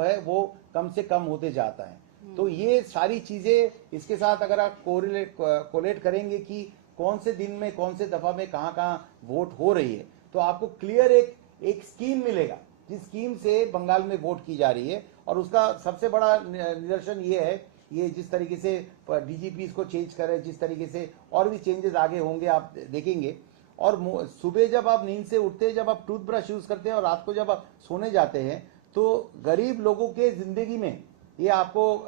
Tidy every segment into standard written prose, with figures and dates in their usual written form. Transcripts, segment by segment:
है वो कम से कम होते जाता है। तो ये सारी चीजें इसके साथ अगर आप कोलेट करेंगे कि कौन से दिन में कौन से दफा में कहाँ कहाँ वोट हो रही है, तो आपको क्लियर एक स्कीम मिलेगा जिस स्कीम से बंगाल में वोट की जा रही है। और उसका सबसे बड़ा निदर्शन ये है, ये जिस तरीके से डीजीपी को चेंज करे, जिस तरीके से और भी चेंजेस आगे होंगे आप देखेंगे। और सुबह जब आप नींद से उठते हैं, जब आप टूथब्रश यूज करते हैं और रात को जब आप सोने जाते हैं, तो गरीब लोगों के जिंदगी में ये आपको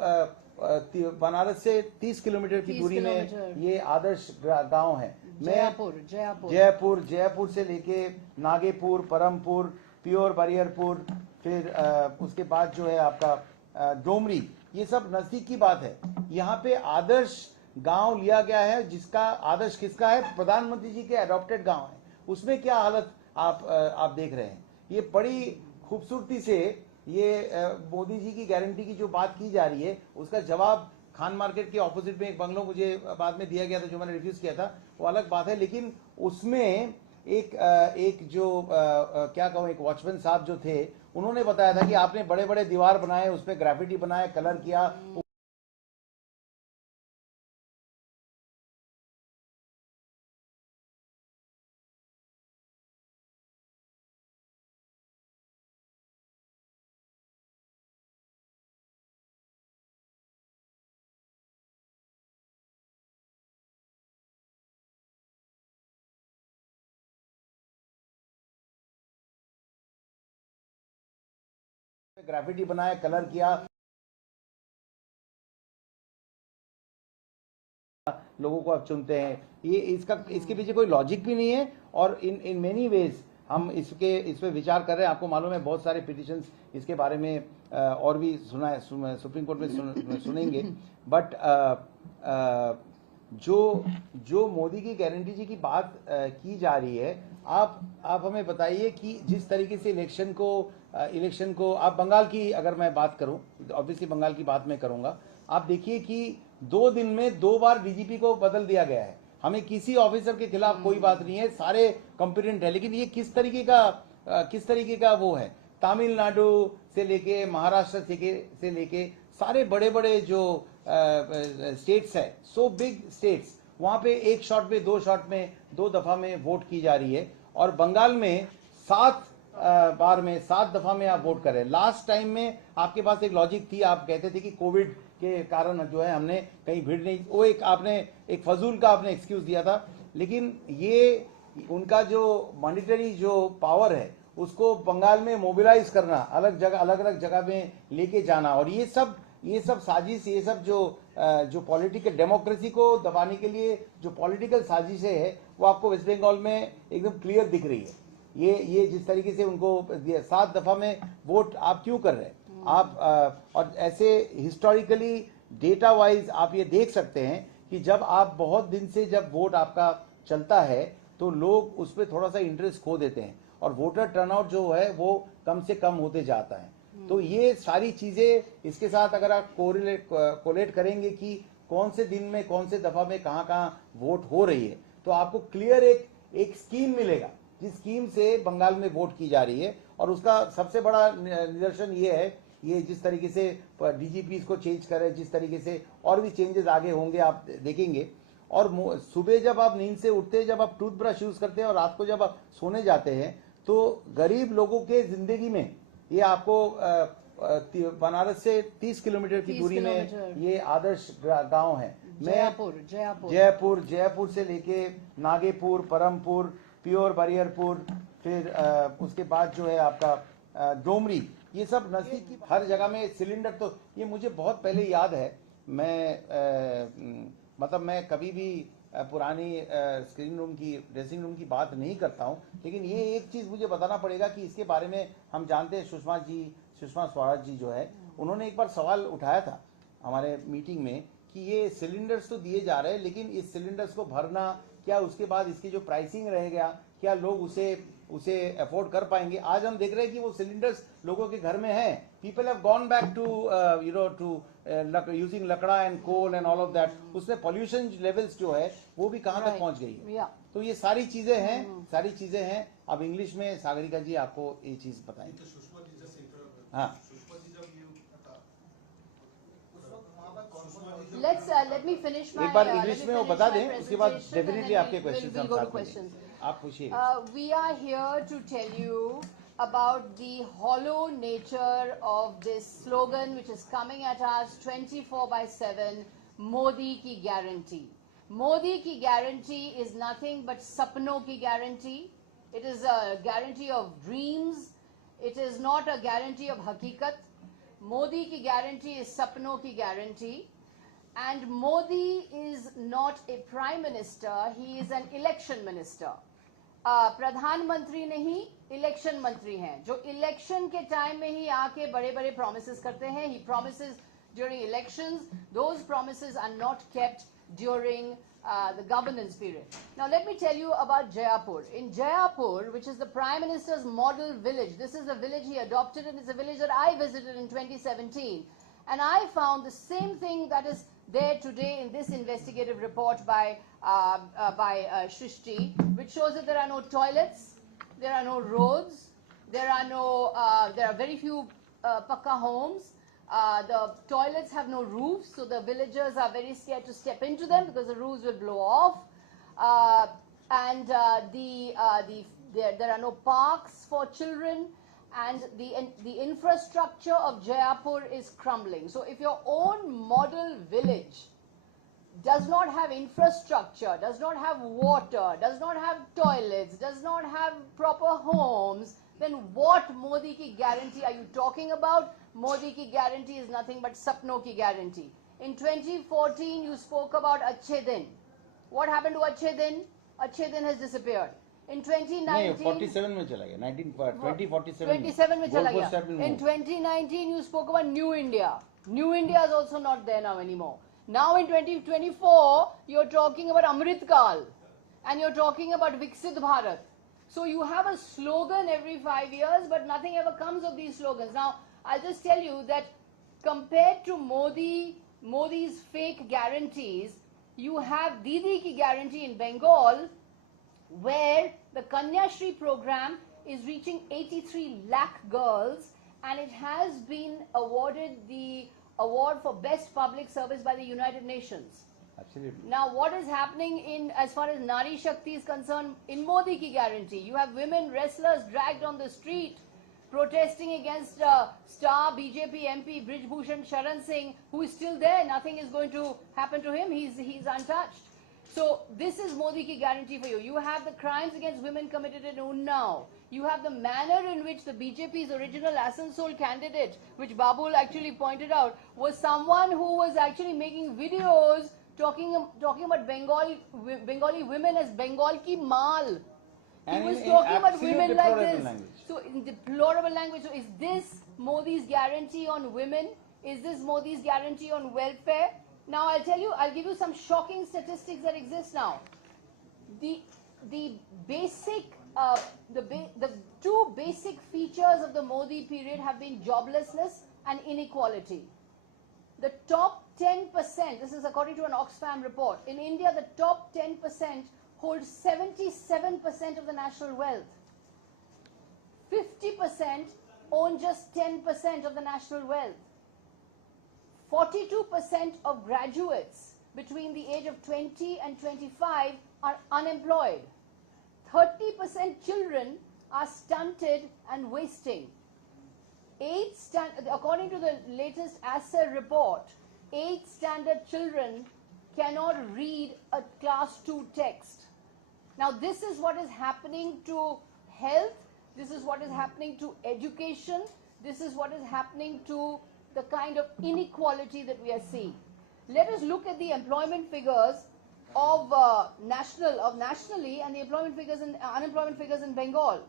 बनारस से 30 किलोमीटर की दूरी में ये आदर्श गांव है। जयपुर से लेके नागेपुर, परमपुर, प्योर बरियरपुर, फिर उसके बाद जो है आपका डोमरी, ये सब नजदीक की बात है। यहाँ पे आदर्श गांव लिया गया है, जिसका आदर्श किसका है? प्रधानमंत्री जी के अडॉप्टेड गांव है। उसमें क्या हालत आप देख रहे हैं। ये बड़ी खूबसूरती से ये मोदी जी की गारंटी की जो बात की जा रही है, उसका जवाब खान मार्केट के ऑपोजिट में एक बंगलो मुझे बाद में दिया गया था, जो मैंने रिफ्यूज किया था, वो अलग बात है। लेकिन उसमें एक जो क्या कहूँ, एक वॉचमैन साहब जो थे, उन्होंने बताया था कि आपने बड़े बड़े दीवार बनाए, उसमें ग्राफिटी बनाए, कलर किया। ग्राफिटी बनाया, कलर किया, लोगों को आप चुनते हैं। ये इसके पीछे कोई लॉजिक भी नहीं है। और इन मेनी वेज हम इस पे विचार कर रहे हैं। आपको मालूम है बहुत सारे पिटिशंस इसके बारे में और भी सुप्रीम कोर्ट में सुनेंगे। बट जो मोदी की गारंटी जी की बात की जा रही है, आप हमें बताइए कि जिस तरीके से इलेक्शन को आप बंगाल की अगर मैं बात करूं, ऑब्वियसली बंगाल की बात मैं करूंगा। आप देखिए कि 2 दिन में 2 बार डीजीपी को बदल दिया गया है। हमें किसी ऑफिसर के खिलाफ कोई बात नहीं है, सारे कॉम्पिटेंट है। लेकिन ये किस तरीके का वो है। तमिलनाडु से लेके महाराष्ट्र से लेके सारे बड़े बड़े जो स्टेट्स है, सो बिग स्टेट्स, वहां पे एक शॉट में, 2 शॉट में, 2 दफा में वोट की जा रही है। और बंगाल में 7 बार में 7 दफा में आप वोट कर रहे हैं। लास्ट टाइम में आपके पास एक लॉजिक थी, आप कहते थे कि कोविड के कारण जो है हमने कहीं भीड़ नहीं, वो एक फजूल का आपने एक्सक्यूज दिया था। लेकिन ये उनका जो मॉनिटरी जो पावर है, उसको बंगाल में मोबिलाइज करना, अलग अलग जगह में लेके जाना, और ये सब साजिश, ये सब जो पॉलिटिकल डेमोक्रेसी को दबाने के लिए जो पॉलिटिकल साजिशें है, वो आपको वेस्ट बंगाल में एकदम क्लियर दिख रही है। ये जिस तरीके से उनको 7 दफा में वोट आप क्यों कर रहे हैं आप और ऐसे हिस्टोरिकली डेटा वाइज आप ये देख सकते हैं कि जब आप बहुत दिन से जब वोट आपका चलता है, तो लोग उस पर थोड़ा सा इंटरेस्ट खो देते हैं और वोटर टर्नआउट जो है वो कम से कम होते जाता है। तो ये सारी चीजें इसके साथ अगर आप कोलेट करेंगे कि कौन से दिन में कौन से दफा में कहाँ कहाँ वोट हो रही है, तो आपको क्लियर एक स्कीम मिलेगा जिस स्कीम से बंगाल में वोट की जा रही है। और उसका सबसे बड़ा निदर्शन ये है, ये जिस तरीके से डीजीपी को चेंज करे, जिस तरीके से और भी चेंजेस आगे होंगे आप देखेंगे। और सुबह जब आप नींद से उठते हैं, जब आप टूथब्रश यूज करते हैं और रात को जब आप सोने जाते हैं, तो गरीब लोगों के जिंदगी में ये आपको बनारस से 30 किलोमीटर की दूरी में ये आदर्श गांव है। जयपुर से लेके नागेपुर, परमपुर, प्योर बरियरपुर, फिर उसके बाद जो है आपका डोमरी, ये सब नजदीक की हर जगह में सिलेंडर। तो ये मुझे बहुत पहले याद है। मैं कभी भी पुरानी स्क्रीन रूम की, ड्रेसिंग रूम की बात नहीं करता हूँ। लेकिन ये एक चीज मुझे बताना पड़ेगा कि इसके बारे में हम जानते हैं, सुषमा स्वराज जी जो है, उन्होंने एक बार सवाल उठाया था हमारे मीटिंग में कि ये सिलेंडर्स तो दिए जा रहे हैं, लेकिन इस सिलेंडर्स को भरना, क्या उसके बाद इसकी जो प्राइसिंग रहेगा, क्या लोग उसे अफोर्ड कर पाएंगे। आज हम देख रहे हैं कि वो सिलेंडर्स लोगों के घर में है। People have gone back to using लकड़ा and coal and all of that. उसमें पॉल्यूशन लेवल्स जो है वो भी कहाँ तक पहुंच गई है। तो ये सारी चीजें हैं। अब इंग्लिश में सागरिका जी आपको ये चीज बताएंगे। सुषमा जी हाँ, सुषमा जी जब ये finish my. एक बार let इंग्लिश me में वो finish बता my दें, उसके बाद presentation and डेफिनेटली then आपके we'll क्वेश्चंस go हम to साथ में questions. लेंगे। आप पूछिए। We are here to tell you about the hollow nature of this slogan which is coming at us 24/7, Modi ki guarantee. Modi ki guarantee is nothing but sapno ki guarantee. It is a guarantee of dreams. It is not a guarantee of hakikat. Modi ki guarantee is sapno ki guarantee. And Modi is not a prime minister, he is an election minister. प्रधानमंत्री नहीं, election मंत्री हैं, जो election के time में ही आके बड़े बड़े promises करते हैं. He promises during elections. Those promises are not kept during the governance period. Now let me tell you about Jaipur. In Jaipur, which is the Prime Minister's model village, this is a village he adopted, and it's a village that I visited in 2017. And I found the same thing that is there today in this investigative report by Shrishti, which shows that there are no toilets, there are no roads, there are very few pakka homes. The toilets have no roofs, so the villagers are very scared to step into them because the roofs will blow off. There are no parks for children, and the infrastructure of Jaipur is crumbling. So if your own model village does not have infrastructure, does not have water, does not have toilets, does not have proper homes, then what Modi ki guarantee are you talking about? Modi ki guarantee is nothing but sapno ki guarantee. In 2014, you spoke about Achhe Din. What happened to Achhe Din? Achhe Din has disappeared. In 2019, 47 में चला गया, 2047 में चला गया. In 2019, you spoke about New India. New India is also not there now anymore. Now in 2024, you're talking about Amrit Kal, and you're talking about Viksit Bharat. So you have a slogan every 5 years, but nothing ever comes of these slogans. Now, I'll just tell you that compared to Modi's fake guarantees, you have Didi ki guarantee in Bengal, where the Kanya Shri program is reaching 83 lakh girls, and it has been awarded the award for best public service by the United Nations. Absolutely. Now, what is happening in as far as Nari Shakti is concerned in Modi ki guarantee? You have women wrestlers dragged on the street protesting against star BJP MP Brij Bhushan Sharan Singh, who is still there. Nothing is going to happen to him. He's untouched. So this is Modi ki guarantee for you. You have the crimes against women committed in Unnao. You have the manner in which the BJP's original Asansol candidate, which Babul actually pointed out, was someone who was actually making videos talking about Bengali women as Bengal ki mal. He was talking about women like this. So in deplorable language. So is this Modi's guarantee on women? Is this Modi's guarantee on welfare? Now I'll give you some shocking statistics that exist now. The two basic features of the Modi period have been joblessness and inequality. The top 10%, this is according to an Oxfam report, in India the top 10% hold 77% of the national wealth. 50% own just 10% of the national wealth. 42% of graduates between the age of 20 and 25 are unemployed. 30% children are stunted and wasting. According to the latest ASER report, 8th standard children cannot read a class 2 text. Now this is what is happening to health, this is what is happening to education, this is what is happening to the kind of inequality that we are seeing. Let us look at the employment figures of nationally and the employment figures and unemployment figures in Bengal.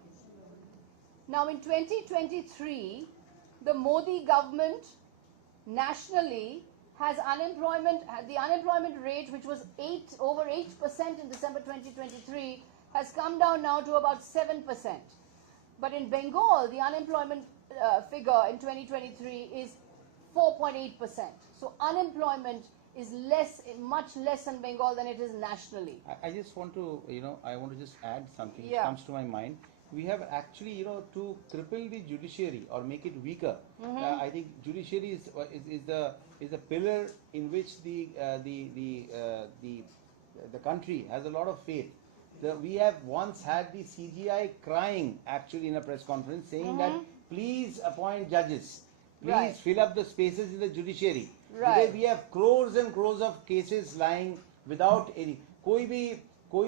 Now in 2023, the Modi government nationally has the unemployment rate, which was over 8% in December 2023, has come down now to about 7%. But in Bengal, the unemployment figure in 2023 is 4.8%. So unemployment is much less in Bengal than it is nationally. I just want to, I want to just add something Yeah. that comes to my mind. we have actually, to cripple the judiciary or make it weaker. I think judiciary is the pillar in which the country has a lot of faith. We have once had the CGI crying actually in a press conference saying that please appoint judges, please Right. fill up the spaces in the judiciary. Right. Today we have crores and crores of cases lying without any. कोई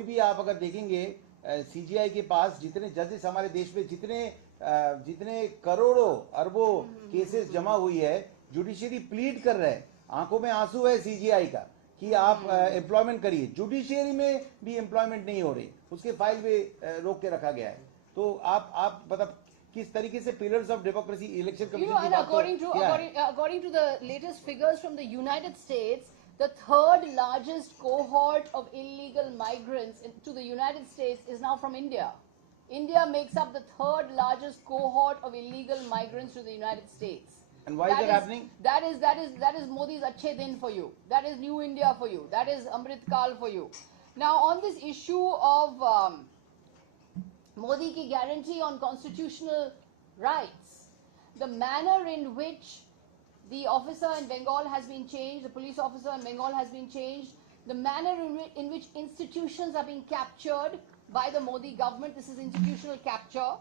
भी आप अगर देखेंगे CGI के पास जितने जजेस हमारे देश में जितने करोड़ों अरबों केसेस जमा हुई है, जुडिशरी प्लीड कर रहे हैं, आंखों में आंसू है सीजीआई का कि आप एम्प्लॉयमेंट करिए. जुडिशियरी में भी एम्प्लॉयमेंट नहीं हो रही, उसके फाइल पे रोक के रखा गया है. तो आप मतलब किस तरीके से pillars of democracy election You commission know, की and बात according to the latest figures from the United States, the third largest cohort of illegal migrants to the United States is now from India. India makes up the third largest cohort of illegal migrants to the United States. And why is that happening? That is Modi's Achhe Din for you. That is New India for you. That is Amrit Kal for you. Now, on this issue of Modi ki guarantee on constitutional rights, the manner in which the officer in Bengal has been changed, the police officer in Bengal has been changed, the manner in which institutions are being captured by the Modi government, this is institutional capture.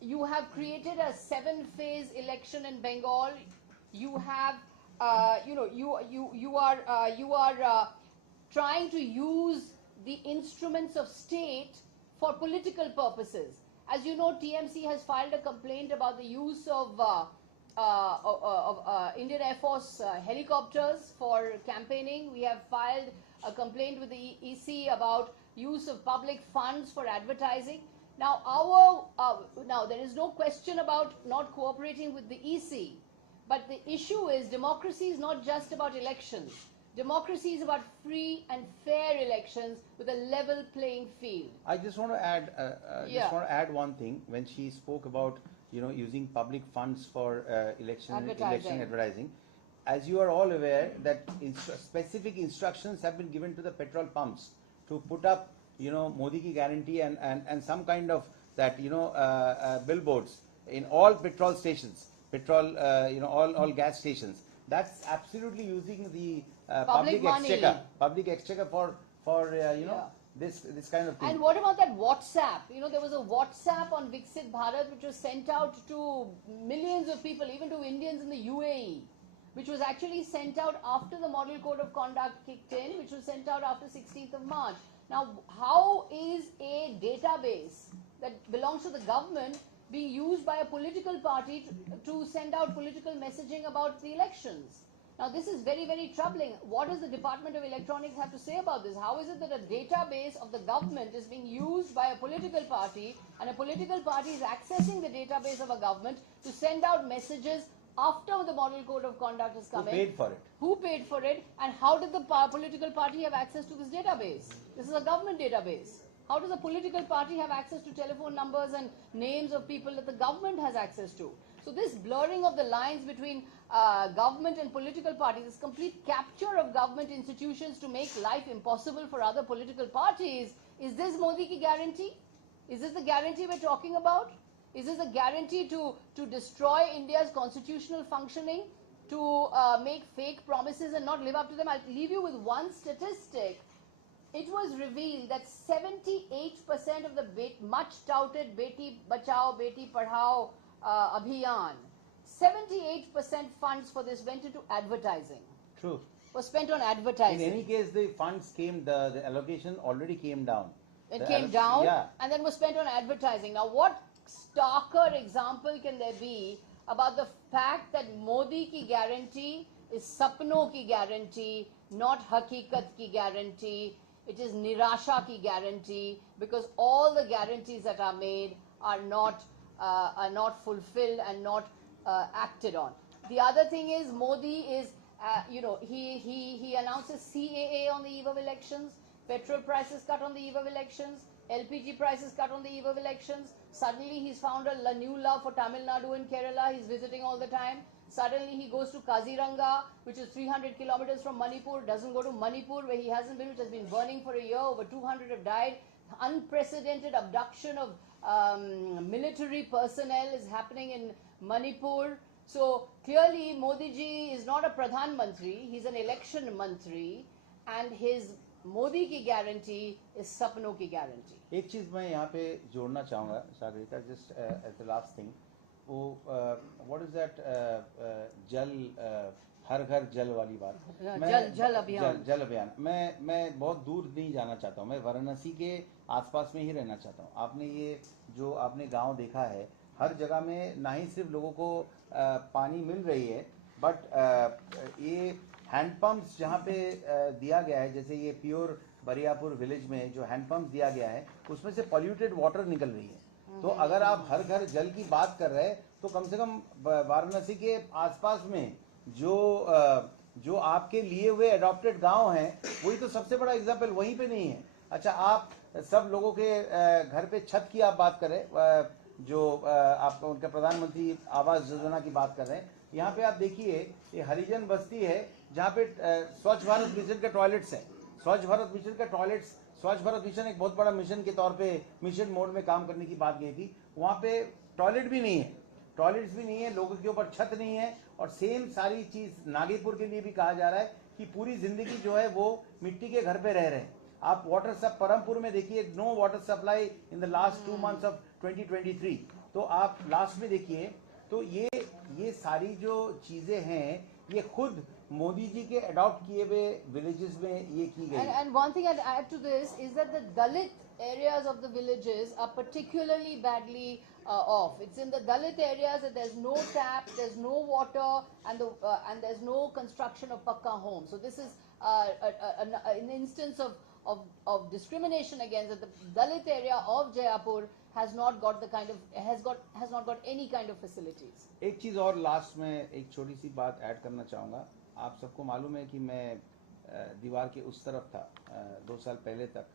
You have created a 7-phase election in Bengal. You have, you are trying to use the instruments of state for political purposes. As you know, TMC has filed a complaint about the use of Indian Air Force helicopters for campaigning. We have filed a complaint with the EC about use of public funds for advertising. Now, now there is no question about not cooperating with the EC, but the issue is democracy is not just about elections. Democracy is about free and fair elections with a level playing field. I just want to add one thing. When she spoke about using public funds for election advertising, as you are all aware that specific instructions have been given to the petrol pumps to put up Modi ki guarantee and some kind of that billboards in all petrol stations, all gas stations. That's absolutely using the public exchequer for this kind of thing. And what about that WhatsApp? There was a WhatsApp on Viksit Bharat which was sent out to millions of people, even to Indians in the UAE, which was actually sent out after the Model Code of Conduct kicked in, which was sent out after 16th of March. Now, how is a database that belongs to the government being used by a political party to send out political messaging about the elections? Now, this is very, very troubling. What does the Department of Electronics have to say about this? How is it that a database of the government is being used by a political party, and a political party is accessing the database of a government to send out messages after the Model Code of Conduct has come in? Who paid for it? Who paid for it? And how did the political party have access to this database? This is a government database. How does a political party have access to telephone numbers and names of people that the government has access to? So this blurring of the lines between government and political parties, this complete capture of government institutions to make life impossible for other political parties, is this Modi ki guarantee? Is this the guarantee we're talking about? Is this a guarantee to destroy India's constitutional functioning, to make fake promises and not live up to them? I'll leave you with one statistic. It was revealed that 78% of the much touted Beti Bachao, Beti Padhao Abhiyan, 78% funds for this went into advertising. True. Was spent on advertising. In any case, the funds the allocation already came down. It came down, and then was spent on advertising. Now, what starker example can there be about the fact that Modi ki guarantee is sapno ki guarantee, not hakikat ki guarantee? It is nirasha ki guarantee, because all the guarantees that are made are not fulfilled and not acted on. The other thing is Modi is, he announces CAA on the eve of elections, petrol prices cut on the eve of elections, LPG prices cut on the eve of elections. Suddenly he's found a new love for Tamil Nadu and Kerala. He's visiting all the time. Suddenly he goes to Kaziranga, which is 300 kilometers from Manipur, doesn't go to Manipur where he hasn't been, which has been burning for a year. Over 200 have died. Unprecedented abduction of military personnel is happening in Manipur. So clearly Modi ji is not a Pradhan Mantri, he's an election Mantri, and his Modi की guarantee is सपनों की guarantee. एक चीज मैं यहाँ पे जोड़ना चाहूँगा Sagarika, just as the last thing, वो व्हाट इज दैट जल हर घर जल वाली बात, जल अभियान, जल अभियान, मैं बहुत दूर नहीं जाना चाहता हूँ, मैं वाराणसी के आसपास में ही रहना चाहता हूँ। आपने ये जो आपने गांव देखा है, हर जगह में ना ही सिर्फ लोगों को पानी मिल रही है, बट ये हैंडपम्प्स जहाँ पे दिया गया है, जैसे ये प्योर बरियापुर विलेज में जो हैंडपम्प दिया गया है, उसमें से पॉल्यूटेड वाटर निकल रही है। तो अगर आप हर घर जल की बात कर रहे हैं, तो कम से कम वाराणसी के आसपास में जो आपके लिए हुए अडॉप्टेड गांव हैं, वही तो सबसे बड़ा एग्जाम्पल वहीं पे नहीं है। अच्छा, आप सब लोगों के घर पे छत की आप बात करें, जो आप उनका प्रधानमंत्री आवास योजना की बात कर रहे हैं, यहाँ पे आप देखिए ये हरिजन बस्ती है जहाँ पे स्वच्छ भारत मिशन के टॉयलेट्स है। स्वच्छ भारत मिशन का टॉयलेट्स, स्वच्छ भारत मिशन एक बहुत बड़ा मिशन के तौर पे मिशन मोड में काम करने की बात गई थी। वहाँ पे टॉयलेट भी नहीं है, टॉयलेट्स भी नहीं है, लोगों के ऊपर छत नहीं है। और सेम सारी चीज नागेपुर के लिए भी कहा जा रहा है कि पूरी जिंदगी जो है वो मिट्टी के घर पे रह रहे हैं। आप वाटर सब परमपुर में देखिए, no water supply in the last 2 months of 2023। तो आप लास्ट में देखिए, तो ये सारी जो चीजें हैं, ये खुद मोदी जी के अडॉप्ट किए हुए विलेजेस में ये की गई। And one thing I'd add to this is that the Dalit areas of the villages are particularly badly off. It's in the Dalit areas that there's no tap, there's no water, and there's no construction of pakka homes. So this is an instance of discrimination against it. The Dalit area of Jaipur has not got the kind of has not got any kind of facilities. एक चीज और last में एक छोटी सी बात add करना चाहूँगा। आप सबको मालूम है कि मैं दीवार के उस तरफ था 2 साल पहले तक।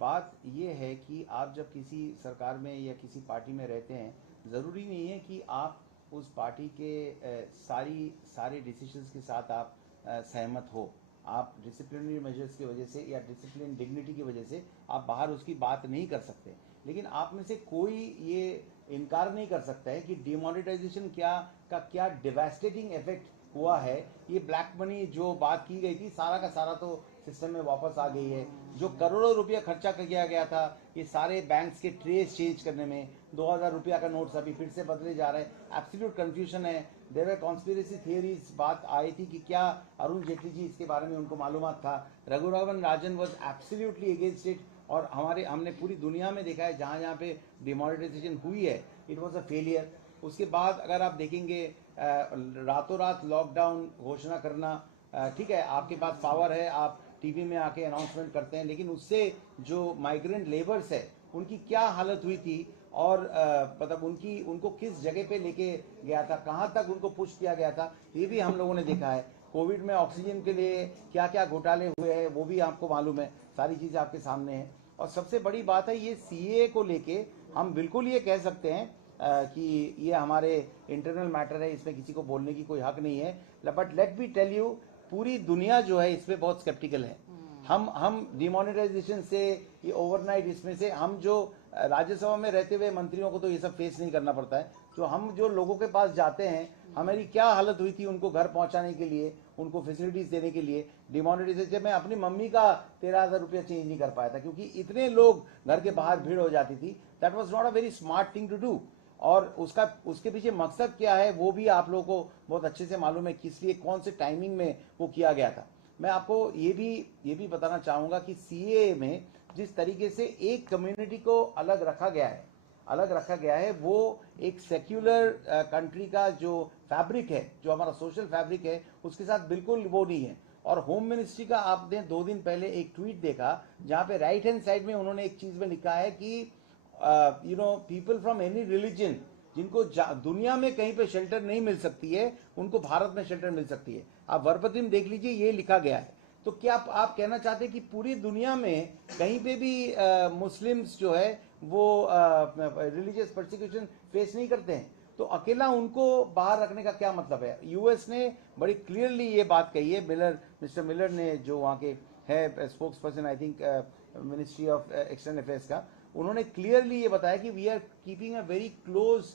बात ये है कि आप जब किसी सरकार में या किसी पार्टी में रहते हैं, ज़रूरी नहीं है कि आप उस पार्टी के सारे डिसीजंस के साथ आप सहमत हो। आप डिसिप्लिनरी मेजर्स की वजह से या डिसिप्लिन डिग्निटी की वजह से आप बाहर उसकी बात नहीं कर सकते, लेकिन आप में से कोई ये इनकार नहीं कर सकता है कि डिमोनेटाइजेशन का क्या डिवास्टेटिंग इफेक्ट हुआ है। ये ब्लैक मनी जो बात की गई थी, सारा का सारा तो सिस्टम में वापस आ गई है। जो करोड़ों रुपया खर्चा किया गया था ये सारे बैंक्स के ट्रेस चेंज करने में, 2000 रुपया का नोट्स अभी फिर से बदले जा रहे हैं। एब्सोल्यूट कंफ्यूजन है। देयर वर कॉन्स्पिरेसी थियरीज, बात आई थी कि क्या अरुण जेटली जी इसके बारे में उनको मालूमात था। रघुरामन राजन वाज एब्सोल्युटली अगेंस्ट इट। और हमने पूरी दुनिया में देखा है जहाँ जहाँ पे डिमोनेटाइजेशन हुई है, इट वाज अ फेलियर। उसके बाद अगर आप देखेंगे रातों रात लॉकडाउन घोषणा करना, ठीक है, आपके पास पावर है, आप टीवी में आके अनाउंसमेंट करते हैं, लेकिन उससे जो माइग्रेंट लेबर्स है उनकी क्या हालत हुई थी, और मतलब उनको किस जगह पे लेके गया था, कहाँ तक उनको पुश किया गया था, ये भी हम लोगों ने देखा है। कोविड में ऑक्सीजन के लिए क्या क्या घोटाले हुए हैं वो भी आपको मालूम है, सारी चीज़ें आपके सामने हैं। और सबसे बड़ी बात है ये सीए को लेके हम बिल्कुल ये कह सकते हैं कि ये हमारे इंटरनल मैटर है, इसमें किसी को बोलने की कोई हक नहीं है। But let me tell you, पूरी दुनिया जो है इसमें बहुत स्केप्टिकल है। हम डिमोनेटाइजेशन से, ये ओवरनाइट, इसमें से हम जो राज्यसभा में रहते हुए मंत्रियों को तो ये सब फेस नहीं करना पड़ता है। जो लोगों के पास जाते हैं, हमारी क्या हालत हुई थी उनको घर पहुंचाने के लिए, उनको फैसिलिटीज देने के लिए। डिमोनेटाइजेशन में अपनी मम्मी का 13,000 रुपया चेंज नहीं कर पाया था, क्योंकि इतने लोग घर के बाहर भीड़ हो जाती थी। That was not a very smart thing to do. और उसके पीछे मकसद क्या है वो भी आप लोगों को बहुत अच्छे से मालूम है, किस लिए, कौन से टाइमिंग में वो किया गया था। मैं आपको ये भी बताना चाहूंगा कि सीए में जिस तरीके से एक कम्युनिटी को अलग रखा गया है, वो एक सेक्युलर कंट्री का जो फैब्रिक है, जो हमारा सोशल फैब्रिक है, उसके साथ बिल्कुल वो नहीं है। और होम मिनिस्ट्री का आपने 2 दिन पहले एक ट्वीट देखा जहां पे राइट हैंड साइड में उन्होंने एक चीज में लिखा है कि पीपल फ्रॉम एनी रिलीजन जिनको दुनिया में कहीं पे शेल्टर नहीं मिल सकती है, उनको भारत में शेल्टर मिल सकती है। आप वर्बतिम देख लीजिए, ये लिखा गया है। तो क्या आप कहना चाहते हैं कि पूरी दुनिया में कहीं पे भी मुस्लिम्स जो है वो रिलीजियस परसिक्यूशन फेस नहीं करते हैं, तो अकेला उनको बाहर रखने का क्या मतलब है? यूएस ने बड़ी क्लियरली ये बात कही है। मिस्टर मिलर ने, जो वहाँ के है spokesperson, I think ministry of external affairs का, उन्होंने क्लियरली ये बताया कि we are keeping a very close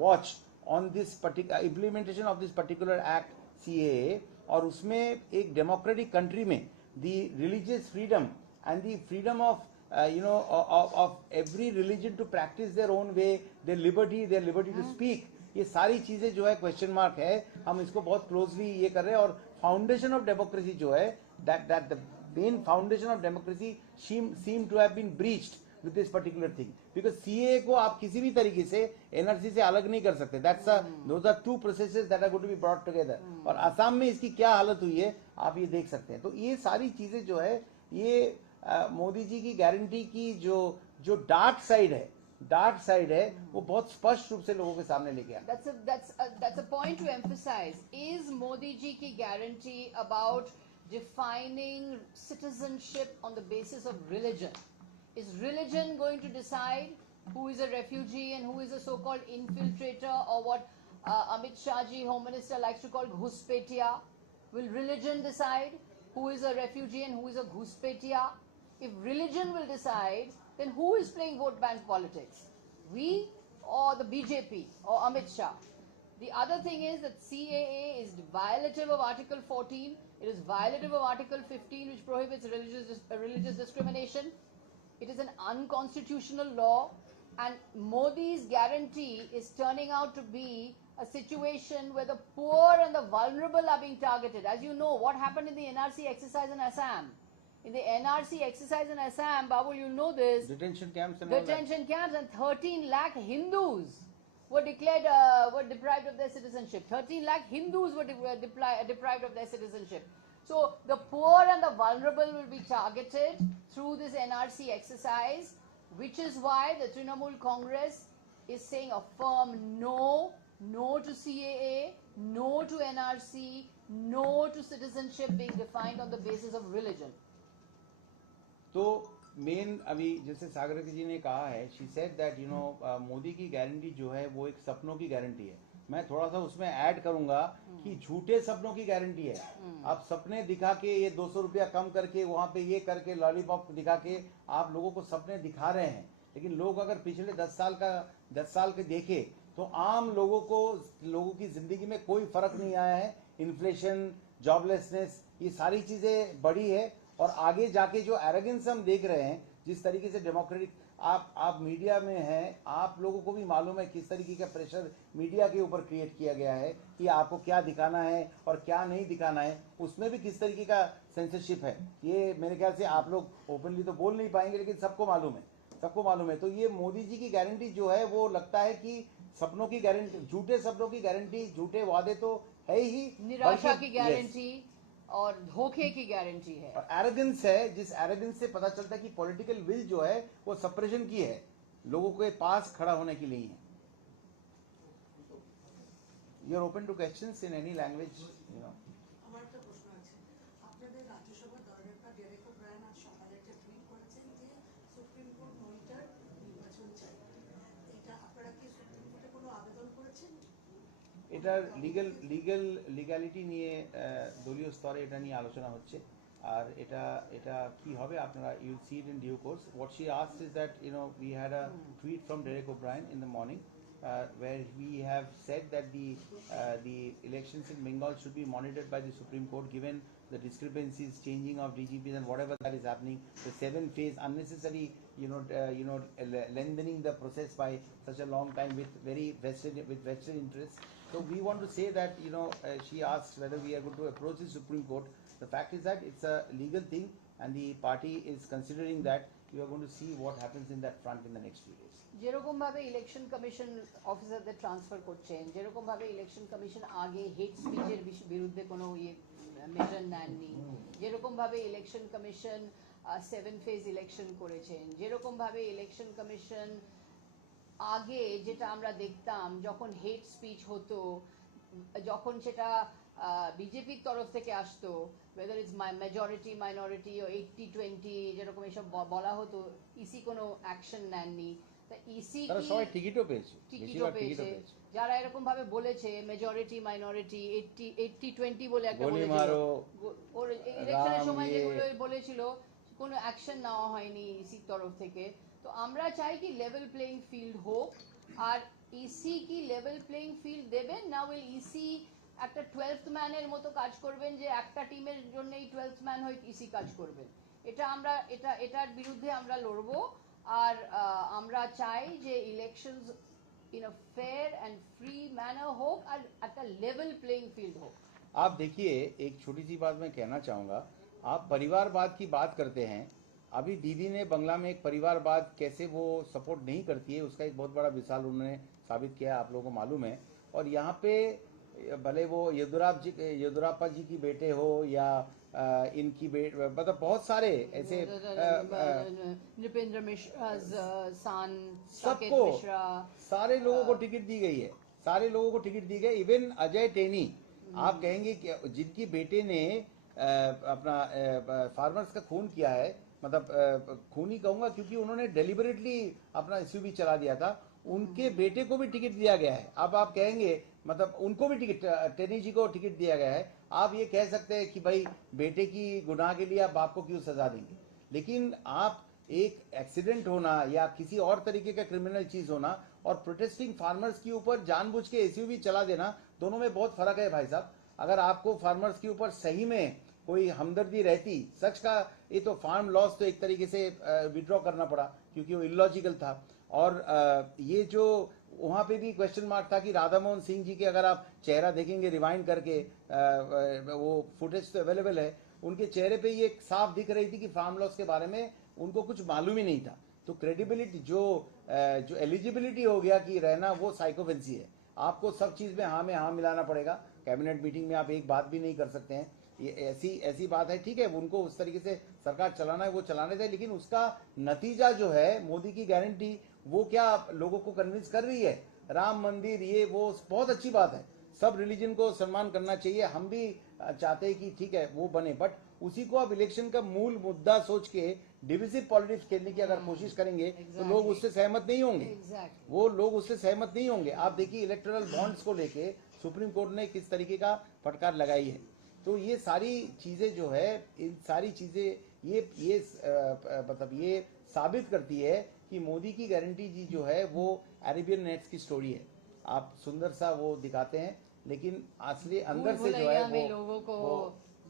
watch on this particular implementation of this particular act CAA, और उसमें एक डेमोक्रेटिक कंट्री में the religious freedom and the freedom of of every religion to practice their own way, their liberty to speak, ये सारी चीजें जो है question mark है. हम इसको बहुत क्लोजली ये कर रहे हैं, और फाउंडेशन ऑफ डेमोक्रेसी जो है, that the main foundation of democracy seem to have been breached with this particular thing, because CAA को आप किसी भी तरीके से NRC से अलग नहीं कर सकते. Those are two processes that are going to be brought together. और असम में इसकी क्या हालत हुई है आप ये देख सकते हैं. तो ये सारी चीजें जो है, ये मोदी जी की गारंटी की जो डार्क साइड है वो बहुत स्पष्ट रूप से लोगों के सामने लेके आया. That's a point to emphasize. Is Modi ji ki guarantee about defining citizenship on the basis of religion? Is religion going to decide who is a refugee and who is a so-called infiltrator, or what Amit Shah ji, Home Minister, likes to call Ghuspetia? Will religion decide who is a refugee and who is a Ghuspetia? If religion will decide, then who is playing vote bank politics? We or the BJP or Amit Shah? The other thing is that CAA is violative of Article 14. It is violative of Article 15, which prohibits religious discrimination. It is an unconstitutional law, and Modi's guarantee is turning out to be a situation where the poor and the vulnerable are being targeted. As you know, what happened in the NRC exercise in Assam? In the NRC exercise in Assam, Babul, you know this. Detention camps and Detention camps, and 13 lakh Hindus were deprived of their citizenship. 13 lakh Hindus were deprived of their citizenship. So the poor and the vulnerable will be targeted through this NRC exercise, which is why the Trinamool Congress is saying a firm no to CAA, no to NRC, no to citizenship being defined on the basis of religion. तो main अभी जैसे सागरती जी ने कहा है, she said that Modi की guarantee जो है वो एक सपनों की गारंटी है. मैं थोड़ा सा उसमें ऐड करूंगा कि झूठे सपनों की गारंटी है. आप सपने दिखा के, ये 200 रुपया कम करके, वहां पे ये करके, लॉलीपॉप दिखा के आप लोगों को सपने दिखा रहे हैं. लेकिन लोग अगर पिछले 10 साल के देखे तो आम लोगों की जिंदगी में कोई फर्क नहीं आया है. इन्फ्लेशन, जॉबलेसनेस, ये सारी चीजें बढ़ी है. और आगे जाके जो एरोगेंस हम देख रहे हैं, जिस तरीके से डेमोक्रेटिक, आप मीडिया में हैं, आप लोगों को भी मालूम है किस तरीके का प्रेशर मीडिया के ऊपर क्रिएट किया गया है कि आपको क्या दिखाना है और क्या नहीं दिखाना है. उसमें भी किस तरीके का सेंसरशिप है, ये मेरे ख्याल से आप लोग ओपनली तो बोल नहीं पाएंगे, लेकिन सबको मालूम है. तो ये मोदी जी की गारंटी जो है, वो लगता है कि सपनों की गारंटी, झूठे सपनों की गारंटी, झूठे वादे तो है ही, निराशा की गारंटी और धोखे की गारंटी है. और एरोगेंस है, जिस एरोगेंस से पता चलता है कि पॉलिटिकल विल जो है वो सप्रेशन की है, लोगों के पास खड़ा होने के लिए है. You are open to questions in any language. আমার একটা প্রশ্ন আছে, আপনাদের রাজ্যসভার দলের নেতা ডেরেক ওব্রায়ান আজ সকালে একটা টুইট করেছেন যে সুপ্রিম কোর্ট মনিটর নির্বাচন চাই. এটা আপনারা কি সুপ্রিম কোর্টে কোনো আবেদন করেছেন? এটার লিগ্যালিটি নিয়ে দলীয় স্তরে এটা নিয়ে আলোচনা হচ্ছে. আর এটা কি হবে আপনারা you'll see it in due course. What she asked is that we had a tweet from Derek O'Brien in the morning where we have said that the elections in Bengal should be monitored by the Supreme Court, given the discrepancies, changing of DGPs and whatever that is happening, the 7-phase unnecessary lengthening the process by such a long time with vested interests. So we want to say that she asked whether we are going to approach the Supreme Court. The fact is that it's a legal thing, and the party is considering that. You are going to see what happens in that front in the next few days. যেরকম ভাবে election commission অফিসারদের transfer করছেন, যেরকম ভাবে election commission আগে হেট স্পিচের বিরুদ্ধে কোনো measure নেননি, যেরকম ভাবে ইলেকশন কমিশন 7 ফেজ ইলেকশন করেছেন, যেরকম ভাবে ইলেকশন কমিশন আগে যেটা আমরা দেখতাম যখন হেট স্পিচ হতো, যখন সেটা বিজেপির তরফ থেকে আসতো, whether it's majority minority or 80-20 যেরকম এসব বলা হতো, ইসি কোনো অ্যাকশন নেননি. তা ইসি তারা সবাই টিকিটও পেয়েছে, যারা এরকম ভাবে বলেছে মেজরিটি মাইনরিটি 80-20 বলে একটা ইলেকশনের সময় যেগুলো বলেছিল, কোনো অ্যাকশন নেওয়া হয়নি ইসির তরফ থেকে. তো তো আমরা চাই কি লেভেল প্লেইং ফিল্ড হোক, আর ইসি কি লেভেল প্লেইং ফিল্ড দেবেন না ওই ইসি একটা 12th ম্যানের মতো কাজ করবেন, যে একটা টিমের জন্যই 12th ম্যান হয়ে ইসি কাজ করবেন? এটার বিরুদ্ধে আমরা লড়বো। আর আমরা চাই যে elections in a fair and free manner हो और at a level playing field हो। आप देखिए, एक छोटी सी बात मैं कहना चाहूँगा। आप परिवारवाद की बात करते हैं, अभी दीदी ने बंगला में एक परिवारवाद कैसे वो सपोर्ट नहीं करती है उसका एक बहुत बड़ा मिसाल उन्होंने साबित किया है, आप लोगों को मालूम है। और यहाँ पे भले वो येदुरप्पा जी की बेटे हो या इनकी मतलब बहुत सारे ऐसे नृपेंद्र मिश्रा, सान, साकेत सबको मिश्रा, सारे लोगों को टिकट दी गई है, सारे लोगों को टिकट दी गई। इवन अजय टेनी, आप कहेंगे कि जिनकी बेटे ने अपना फार्मर्स का खून किया है, मतलब खून ही कहूंगा क्योंकि उन्होंने डेलिबरेटली अपना एसयूवी चला दिया था, उनके बेटे को भी टिकट दिया गया है। अब आप कहेंगे मतलब उनको भी टिकट, टेनी जी को टिकट दिया गया है। आप ये कह सकते हैं कि भाई बेटे की गुनाह के लिए आप बाप को क्यों सजा देंगे, लेकिन आप एक एक्सीडेंट होना या किसी और तरीके का क्रिमिनल चीज होना और प्रोटेस्टिंग फार्मर्स के ऊपर जानबूझ के एसयूवी चला देना, दोनों में बहुत फर्क है भाई साहब। अगर आपको फार्मर्स के ऊपर सही में कोई हमदर्दी रहती, सच का ये तो फार्म लॉस तो एक तरीके से विड्रॉ करना पड़ा क्योंकि वो इलॉजिकल था। और ये जो वहां पे भी क्वेश्चन मार्क था कि राधा मोहन सिंह जी के अगर आप चेहरा देखेंगे रिवाइंड करके, वो फुटेज तो अवेलेबल है, उनके चेहरे पे ये साफ दिख रही थी कि फार्म लॉस के बारे में उनको कुछ मालूम ही नहीं था। तो क्रेडिबिलिटी जो एलिजिबिलिटी हो गया कि रहना, वो साइकोफेंसी है। आपको सब चीज में हाँ मिलाना पड़ेगा। कैबिनेट मीटिंग में आप एक बात भी नहीं कर सकते हैं, ये ऐसी बात है। ठीक है, उनको उस तरीके से सरकार चलाना है वो चलाने दें, लेकिन उसका नतीजा जो है मोदी की गारंटी वो क्या लोगों को कन्विंस कर रही है? राम मंदिर ये वो बहुत अच्छी बात है, सब रिलीजन को सम्मान करना चाहिए, हम भी चाहते हैं कि ठीक है वो बने, बट उसी को आप इलेक्शन का मूल मुद्दा सोच के डिविजिव पॉलिटिक्स खेलने की अगर कोशिश करेंगे तो लोग उससे सहमत नहीं होंगे। वो लोग उससे सहमत नहीं होंगे। आप देखिए इलेक्टोरल बॉन्ड्स को लेके सुप्रीम कोर्ट ने किस तरीके का फटकार लगाई है। तो ये सारी चीजें जो है, इन सारी चीजें ये मतलब ये साबित करती है कि मोदी की गारंटी जी जो है वो अरेबियन नाइट्स की स्टोरी है। आप सुंदर सा वो दिखाते हैं, लेकिन असली अंदर से जो है वो लोगों को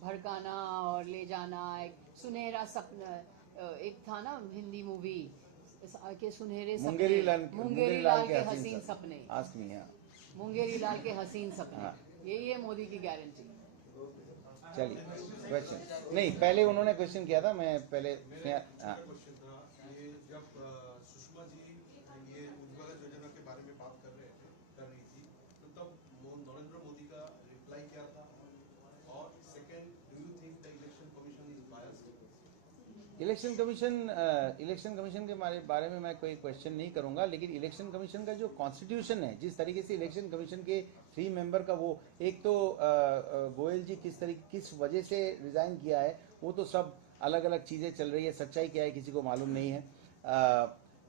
भड़काना और ले जाना। एक सुनहरा सपना, एक था ना हिंदी मूवी के सुनहरे सपने, मुंगेरी लाल के हसीन सपने, मुंगेरी लाल के हसीन सपने, यही है मोदी की गारंटी। चलिए क्वेश्चन नहीं, पहले उन्होंने क्वेश्चन किया था, मैं पहले जब सुषमा जी ये उज्ज्वला योजना के बारे में बात कर रही थी तो तब नरेंद्र मोदी का रिप्लाई क्या था? और second, do you think the election commission is biased? Election commission के बारे में मैं कोई क्वेश्चन नहीं करूंगा, लेकिन इलेक्शन कमीशन का जो कॉन्स्टिट्यूशन है, जिस तरीके से इलेक्शन कमीशन के 3 मेंबर का वो, एक तो गोयल जी किस वजह से रिजाइन किया है, वो तो सब अलग अलग चीजें चल रही है, सच्चाई क्या है किसी को मालूम नहीं है।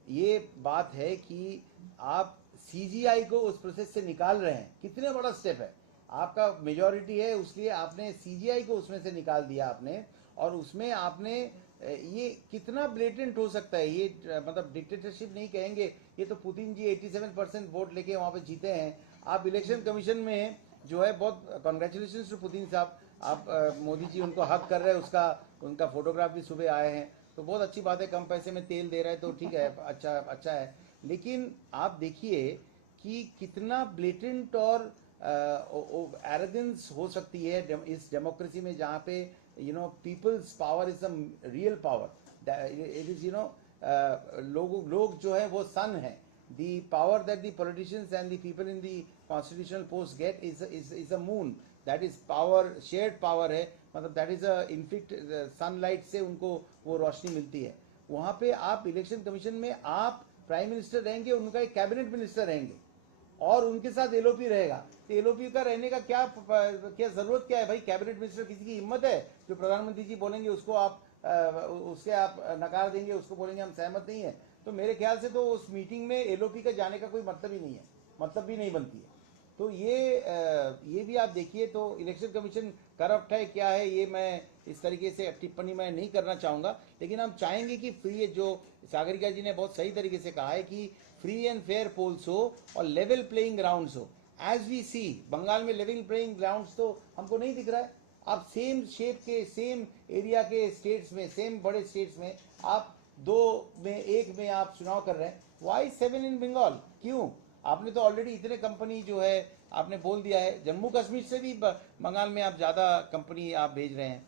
ये बात है कि आप सीजीआई को उस प्रोसेस से निकाल रहे हैं, कितने बड़ा स्टेप है। आपका मेजॉरिटी है, उसलिए आपने सीजीआई को उसमें से निकाल दिया आपने, और उसमें आपने ये कितना ब्लेटेंट हो सकता है। ये मतलब डिक्टेटरशिप नहीं कहेंगे, ये तो पुतिन जी 87% वोट लेके वहां पे जीते हैं। आप इलेक्शन कमीशन में जो है, बहुत कॉन्ग्रेचुलेशन टू पुतिन साहब, आप मोदी जी उनको हक कर रहे हैं, उनका फोटोग्राफ भी सुबह आए हैं, तो बहुत अच्छी बात है। कम पैसे में तेल दे रहे हैं तो ठीक है, अच्छा है। लेकिन आप देखिए कि कितना ब्लेटेंट और एरोगेंस हो सकती है इस डेमोक्रेसी में, जहाँ पे peoples power is the real power. It is लोग जो है वो सन है। The power that the politicians and the people in the constitutional post get is a moon. That is power, shared power है, मतलब that is a inflict sunlight से उनको वो रोशनी मिलती है। वहाँ पे आप इलेक्शन कमीशन में आप प्राइम मिनिस्टर रहेंगे, उनका एक कैबिनेट मिनिस्टर रहेंगे और उनके साथ एलओपी रहेगा। तो एलओपी का रहने का क्या जरूरत क्या है भाई? कैबिनेट मिनिस्टर किसी की हिम्मत है जो प्रधानमंत्री जी बोलेंगे उसको आप उससे आप नकार देंगे, उसको बोलेंगे हम सहमत नहीं है। तो मेरे ख्याल से तो उस मीटिंग में एलओपी का जाने का कोई मतलब ही नहीं है, मतलब भी नहीं बनती है। तो ये भी आप देखिए, तो इलेक्शन कमीशन करप्ट है क्या है, ये मैं इस तरीके से टिप्पणी मैं नहीं करना चाहूँगा, लेकिन हम चाहेंगे कि फ्री, जो सागरिका जी ने बहुत सही तरीके से कहा है कि फ्री एंड फेयर पोल्स हो और लेवल प्लेइंग ग्राउंड्स हो। एज वी सी, बंगाल में लेवल प्लेइंग ग्राउंड्स तो हमको नहीं दिख रहा है। आप सेम शेप के, सेम एरिया के स्टेट्स में, सेम बड़े स्टेट्स में आप एक में आप चुनाव कर रहे हैं। वाई 7 इन बंगाल? क्यों? आपने तो ऑलरेडी इतने कंपनी जो है आपने बोल दिया है, जम्मू कश्मीर से भी बंगाल में आप ज़्यादा कंपनी आप भेज रहे हैं।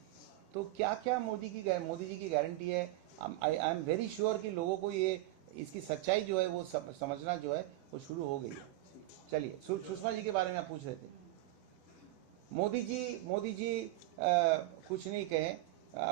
तो क्या क्या मोदी जी की गारंटी है? आई एम वेरी श्योर कि लोगों को ये इसकी सच्चाई जो है वो समझना जो है वो शुरू हो गई है। चलिए, सुषमा जी के बारे में आप पूछ रहे थे। मोदी जी कुछ नहीं कहे,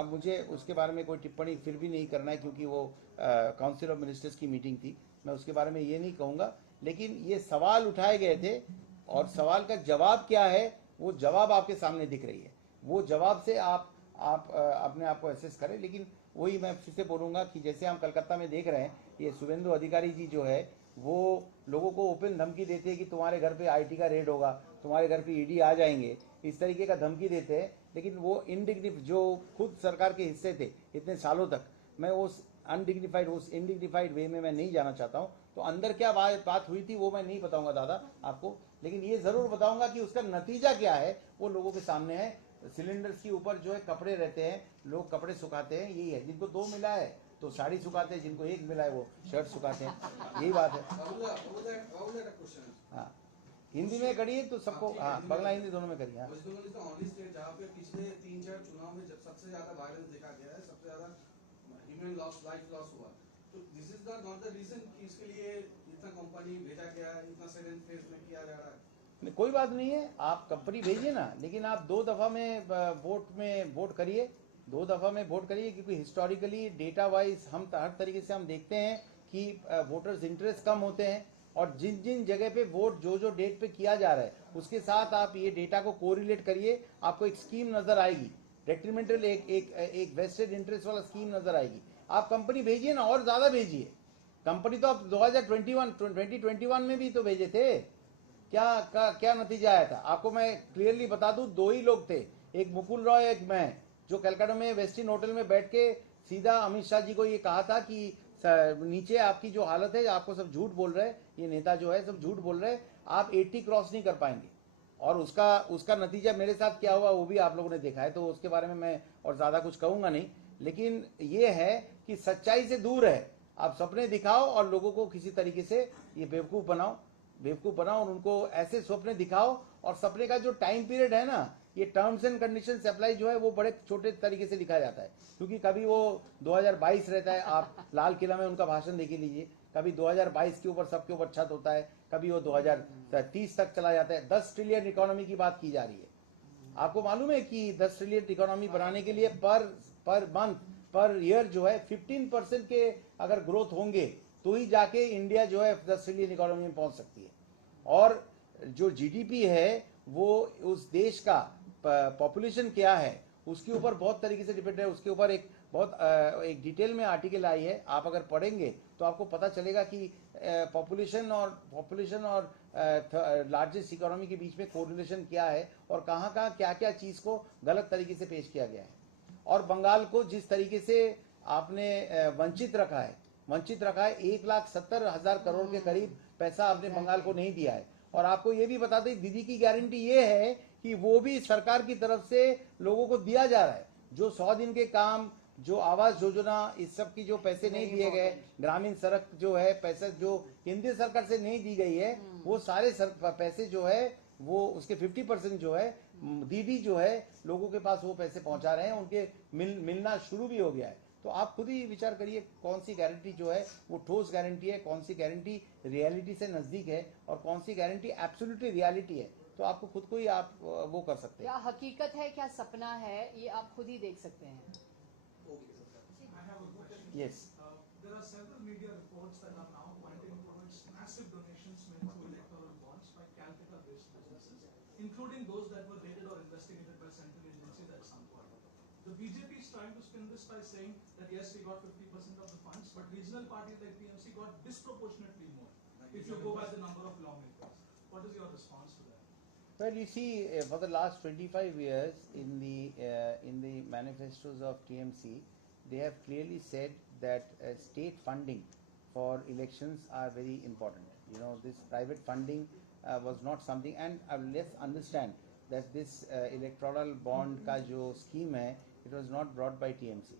मुझे उसके बारे में कोई टिप्पणी फिर भी नहीं करना है, क्योंकि वो काउंसिल ऑफ मिनिस्टर्स की मीटिंग थी। मैं उसके बारे में ये नहीं कहूँगा, लेकिन ये सवाल उठाए गए थे और सवाल का जवाब क्या है वो जवाब आपके सामने दिख रही है। वो जवाब से आप अपने आप को एसेस करें। लेकिन वही मैं फिर से बोलूँगा कि जैसे हम कलकत्ता में देख रहे हैं, ये शुभेंदु अधिकारी जी जो है वो लोगों को ओपन धमकी देते हैं कि तुम्हारे घर पे आईटी का रेड होगा, तुम्हारे घर पे ईडी आ जाएंगे, इस तरीके का धमकी देते हैं। लेकिन वो जो खुद सरकार के हिस्से थे इतने सालों तक, मैं उस इनडिग्निफाइड वे में मैं नहीं जाना चाहता हूँ। तो अंदर क्या बात हुई थी वो मैं नहीं बताऊंगा दादा आपको, लेकिन ये जरूर बताऊंगा कि उसका नतीजा क्या है वो लोगों के सामने है। सिलेंडर्स के ऊपर जो है कपड़े रहते हैं, लोग कपड़े सुखाते हैं, यही है। जिनको 2 मिला है तो साड़ी सुखाते हैं, जिनको 1 मिला है वो शर्ट सुखाते हैं, यही बात है। हाँ, हिंदी में करिए तो सबको, हाँ बांग्ला हिंदी दोनों में करिए। हाँ, West Bengal is the only state जहाँ पे पिछले 3-4 चुनाव में सबसे ज्यादा वायलेंस देखा गया है, सबसे ज्यादा ह्यूमन लॉस, लाइफ लॉस हुआ। तो this is not the reason कि इसके लिए इतना कंपनी भेजा गया है, इतना सेकेंड फेज में किया जा रहा है। नहीं, कोई बात नहीं है, आप कंपनी भेजिए ना, लेकिन आप 2 दफा में वोट करिए, 2 दफा में वोट करिए, क्योंकि हिस्टोरिकली डेटा वाइज हम हर तरीके से हम देखते हैं कि वोटर्स इंटरेस्ट कम होते हैं, और जिन जिन जगह पे वोट जो डेट पे किया जा रहा है उसके साथ आप ये डेटा को कोरिलेट करिए, आपको एक स्कीम नजर आएगी, डेट्रीमेंटल एक वेस्टेड इंटरेस्ट वाला स्कीम नजर आएगी। आप कंपनी भेजिए ना, और ज्यादा भेजिए। कंपनी तो आप 2021 में भी तो भेजे थे, क्या नतीजा आया था आपको मैं क्लियरली बता दूं। 2 ही लोग थे, एक मुकुल रॉय, एक मैं, जो कलकत्ता में वेस्टिन होटल में बैठ के सीधा अमित शाह जी को ये कहा था कि नीचे आपकी जो हालत है, आपको सब झूठ बोल रहे हैं, ये नेता जो है सब झूठ बोल रहे हैं, आप 80 क्रॉस नहीं कर पाएंगे। और उसका नतीजा मेरे साथ क्या हुआ वो भी आप लोगों ने देखा है, तो उसके बारे में मैं और ज्यादा कुछ कहूंगा नहीं। लेकिन ये है कि सच्चाई से दूर है, आप सपने दिखाओ और लोगों को किसी तरीके से ये बेवकूफ बनाओ और उनको ऐसे सपने दिखाओ। और सपने का जो टाइम पीरियड है ना, ये टर्म्स एंड कंडीशन अप्लाई जो है वो बड़े छोटे तरीके से लिखा जाता है, क्योंकि कभी वो 2022 रहता है, आप लाल किला में उनका भाषण देख लीजिए, कभी 2022 के ऊपर सबके ऊपर छत होता है, कभी वो 2030 तक चला जाता है। 10 ट्रिलियन इकोनॉमी की बात की जा रही है। आपको मालूम है कि 10 ट्रिलियन इकोनॉमी बनाने के लिए पर मंथ, पर ईयर जो है 15% के अगर ग्रोथ होंगे तो ही जाके इंडिया जो है 10 ट्रिलियन इकोनॉमी में पहुंच सकती है। और जो जीडीपी है वो उस देश का पॉपुलेशन क्या है उसके ऊपर बहुत तरीके से डिपेंड है। उसके ऊपर एक डिटेल में आर्टिकल आई है, आप अगर पढ़ेंगे तो आपको पता चलेगा कि पॉपुलेशन और लार्जेस्ट इकोनॉमी के बीच में कोरिलेशन क्या है और कहाँ कहाँ क्या क्या चीज को गलत तरीके से पेश किया गया है। और बंगाल को जिस तरीके से आपने वंचित रखा है 1,70,000 करोड़ के करीब पैसा आपने बंगाल को नहीं दिया है। और आपको ये भी बता दें, दीदी की गारंटी ये है कि वो भी सरकार की तरफ से लोगों को दिया जा रहा है। जो 100 दिन के काम, जो आवास योजना, इस सब की जो पैसे नहीं दिए गए, ग्रामीण सड़क जो है पैसे जो केंद्रीय सरकार से नहीं दी गई है, वो सारे पैसे जो है वो उसके 50% जो है दीदी जो है लोगों के पास वो पैसे पहुंचा रहे हैं, उनके मिलना शुरू भी हो गया है। तो आप खुद ही विचार करिए कौन सी गारंटी जो है वो ठोस गारंटी है, कौन सी गारंटी रियलिटी से नजदीक है और कौन सी गारंटी एब्सोल्युटली रियलिटी है। तो आपको खुद को ही आप वो कर सकते हैं। क्या हकीकत है, क्या सपना है, ये आप खुद ही देख सकते हैं। Yes, There are several media reports that are now pointing towards massive donations made through electoral bonds by Calcutta-based businesses, including those that were raided or investigated by central agencies at some point. The BJP is trying to spin this by saying that yes, we got 50% of the funds, but regional parties like TMC got disproportionately more. If you go by the number of lawmakers, what is your response to that? Well, you see, for the last 25 years, in the manifestos of TMC, they have clearly said that state funding for elections are very important. You know, this private funding was not something, and let's understand that this electoral bond ka jo scheme hai, it was not brought by TMC.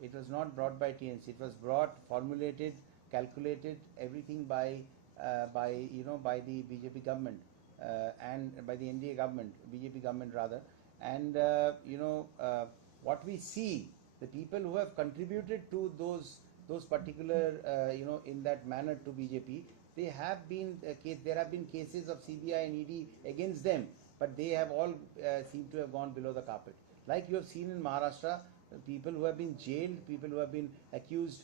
It was not brought by TMC. It was brought, formulated, calculated, everything by the BJP government. And by the NDA government, BJP government rather, and what we see, the people who have contributed to those particular in that manner to BJP, they have been there have been cases of CBI and ED against them, but they have all seem to have gone below the carpet. Like you have seen in Maharashtra, people who have been jailed, people who have been accused,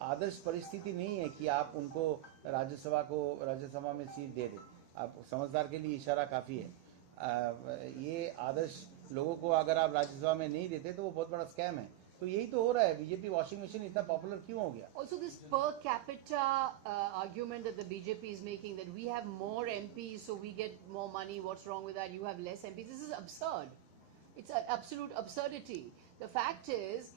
आदर्श परिस्थिति नहीं है कि आप उनको राज्यसभा में seat दे दें. आप समझदार के लिए इशारा काफ़ी है. ये आदर्श लोगों को अगर आप राज्यसभा में नहीं देते तो वो बहुत बड़ा स्कैम है. तो यही तो हो रहा है. बीजेपी वॉशिंग मशीन इतना पॉपुलर क्यों हो गया? Also this per capita argument that the BJP is making, that we have more MPs so we get more money, what's wrong with that? You have less MPs. This is absurd. It's an absolute absurdity. The fact is,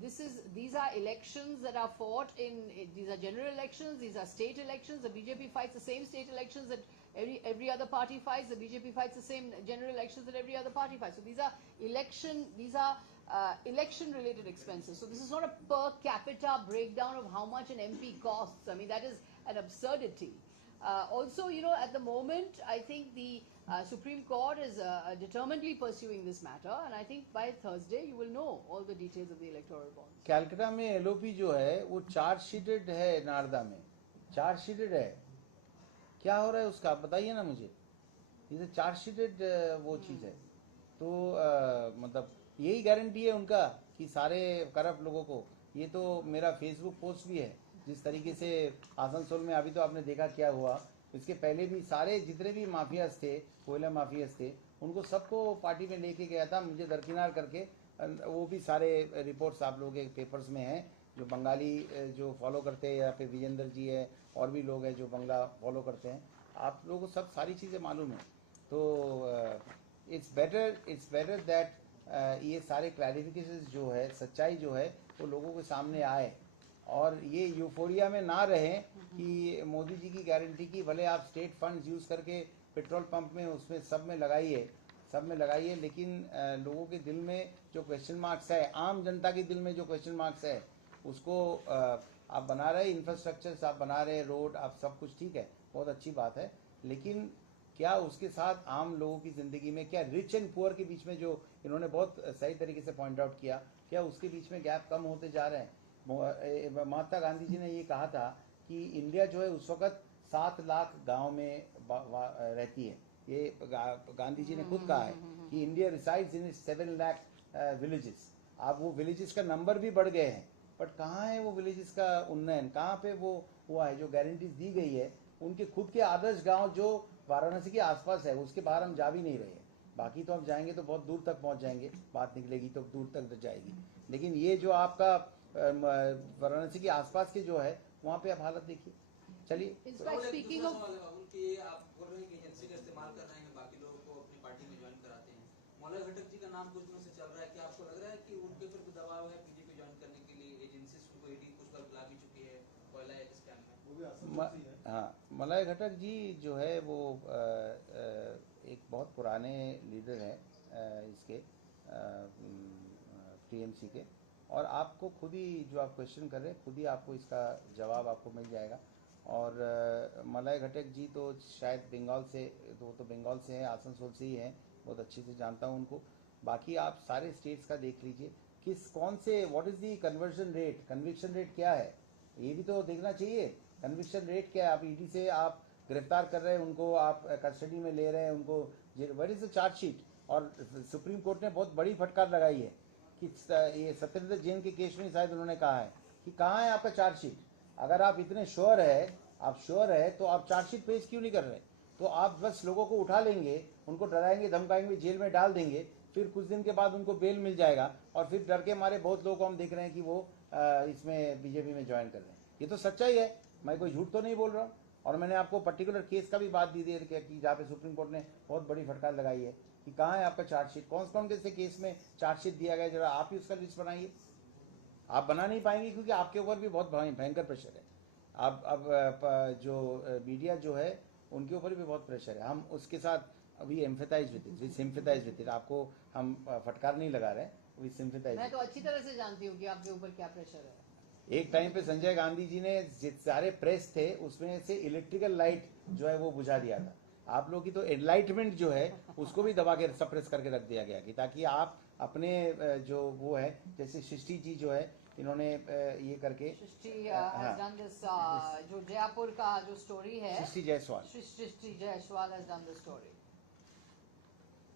these are elections that are fought these are general elections, these are state elections. The BJP fights the same state elections that every other party fights. The BJP fights the same general elections that every other party fights. So these are election related expenses. So this is not a per capita breakdown of how much an MP costs. I mean, that is an absurdity. Also, at the moment, I think the Supreme Court is determinedly pursuing this matter, and I think by Thursday you will know all the details of the electoral bonds. Calcutta में LOP जो है वो chargesheeted है. नारदा में chargesheeted है. क्या हो रहा है उसका बताइए ना मुझे. ये चार्जशीटेड वो चीज़ है. तो मतलब यही गारंटी है उनका कि सारे करप्ट लोगों को. ये तो मेरा फेसबुक पोस्ट भी है. जिस तरीके से आसनसोल में अभी तो आपने देखा क्या हुआ. इसके पहले भी सारे जितने भी माफियाज थे, कोयला माफियाज थे, उनको सबको पार्टी में लेके गया था, मुझे दरकिनार करके. वो भी सारे रिपोर्ट्स आप लोगों के पेपर्स में हैं. जो बंगाली जो फॉलो करते हैं, या फिर विजेंद्र जी है, और भी लोग हैं जो बंगला फॉलो करते हैं. आप लोगों को सब सारी चीज़ें मालूम है. तो इट्स बेटर दैट ये सारे क्लैरिफिकेशन जो है, सच्चाई जो है, वो लोगों के सामने आए, और ये यूफोरिया में ना रहें कि मोदी जी की गारंटी की भले आप स्टेट फंड्स यूज़ करके पेट्रोल पंप में उसमें सब में लगाइए, लेकिन लोगों के दिल में जो क्वेश्चन मार्क्स है, आम जनता के दिल में जो क्वेश्चन मार्क्स है, उसको आप बना रहे, इंफ्रास्ट्रक्चर्स आप बना रहे, रोड आप सब कुछ ठीक है, बहुत अच्छी बात है, लेकिन क्या उसके साथ आम लोगों की ज़िंदगी में, क्या रिच एंड पुअर के बीच में, जो इन्होंने बहुत सही तरीके से पॉइंट आउट किया, क्या उसके बीच में गैप कम होते जा रहे हैं? महात्मा गांधी जी ने ये कहा था कि इंडिया जो है उस वक्त 7 लाख गांव में रहती है. ये गांधी जी ने खुद कहा है कि India resides in 7 lakh villages. अब वो विलेजेस का नंबर भी बढ़ गए हैं, बट कहाँ है वो विलेजेस का उन्नयन? कहाँ पे वो हुआ है? जो गारंटीज दी गई है, उनके खुद के आदर्श गाँव जो वाराणसी के आसपास है, उसके बाहर हम जा भी नहीं रहे. बाकी तो हम जाएंगे तो बहुत दूर तक पहुँच जाएंगे, बात निकलेगी तो दूर तक जाएगी. लेकिन ये जो आपका वाराणसी के आसपास के जो है, वहाँ पे आप हालत देखिए. चलिए. स्पीकिंग ऑफ उनकी आप बोल रहे हैं कि एजेंसी का इस्तेमाल कर रहे हैं, बाकी लोगों को अपनी पार्टी में ज्वाइन कराते हैं. मौलाना घटक जी का नाम कुछ दिनों से चल रहा है. क्या आपको लग रहा है कि उनके फिर दबाव है बीजेपी ज्वाइन करने के लिए? एजेंसी उनको ईडी कुछ बार बुला भी चुकी है कोयला स्कैम में. वो भी आसान है. हाँ, मलय घटक जी जो है वो एक बहुत पुराने लीडर हैं इसके टीएमसी के, और आपको खुद ही जो आप क्वेश्चन कर रहे हैं, खुद ही आपको इसका जवाब आपको मिल जाएगा. और मलय घटक जी तो शायद बंगाल से, तो बंगाल से हैं, आसनसोल से ही हैं, बहुत अच्छे से जानता हूँ उनको. बाकी आप सारे स्टेट्स का देख लीजिए, कौन से, what is the conversion rate, conviction rate क्या है, ये भी तो देखना चाहिए. कन्विक्शन रेट क्या है? आप ईडी से आप गिरफ्तार कर रहे हैं उनको, आप कस्टडी में ले रहे हैं उनको, व्हाट इज द चार्जशीट? और सुप्रीम कोर्ट ने बहुत बड़ी फटकार लगाई है कि ये सत्येंद्र जैन के केस में शायद उन्होंने कहा है कि कहाँ है आपका चार्जशीट? अगर आप इतने श्योर है तो आप चार्जशीट पेश क्यों नहीं कर रहे? तो आप बस लोगों को उठा लेंगे, उनको डराएंगे, धमकाएंगे, जेल में डाल देंगे, फिर कुछ दिन के बाद उनको बेल मिल जाएगा, और फिर डर के मारे बहुत लोगों को हम देख रहे हैं कि वो इसमें बीजेपी में ज्वाइन कर रहे हैं. ये तो सच्चाई है, मैं कोई झूठ तो नहीं बोल रहा हूँ. और मैंने आपको पर्टिकुलर केस का भी बात दी थी कि जहाँ पे सुप्रीम कोर्ट ने बहुत बड़ी फटकार लगाई है कि कहाँ है आपका चार्जशीट, कौन कौन से केस में चार्जशीट दिया गया, जरा आप ही उसका लिस्ट बनाइए। आप बना नहीं पाएंगे क्योंकि आपके ऊपर भी बहुत भयंकर प्रेशर है। अब जो मीडिया जो है उनके ऊपर भी बहुत प्रेशर है। हम उसके साथ we empathize with it, we sympathize with it. आपको हम फटकार नहीं लगा रहे, वी सिम्फेथाइज। मैं तो अच्छी तरह से जानती हूँ कि आपके ऊपर क्या प्रेशर है। एक टाइम पे संजय गांधी जी ने सारे प्रेस थे उसमें से इलेक्ट्रिकल लाइट जो है वो बुझा दिया था। आप लोग की तो एनलाइटमेंट जो है उसको भी दबा के सप्रेस करके रख दिया गया कि ताकि आप अपने जो वो है, जैसे सृष्टि जी जो है इन्होंने ये करके सृष्टि has done this, जो जयपुर का जो स्टोरी है, सृष्टि जायसवाल। सृष्टि Jaiswal has done the story.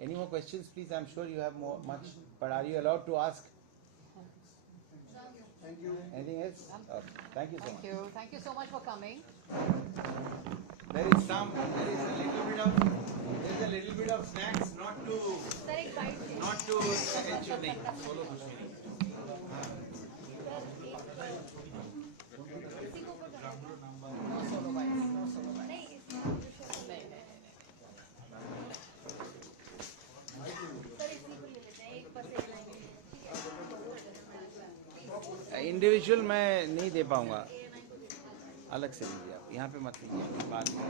Any more questions, please? I'm sure you have much, but are you allowed to ask? Thank you. Anything else? Okay. Thank you so much. Thank you so much for coming. There is a little bit of snacks, not to नहीं, solo कुछ भी नहीं। No solo bites, no solo bites. नहीं। Individual मैं नहीं दे पाऊंगा, अलग से लीजिए आप, यहाँ पे मत लीजिए, बाद में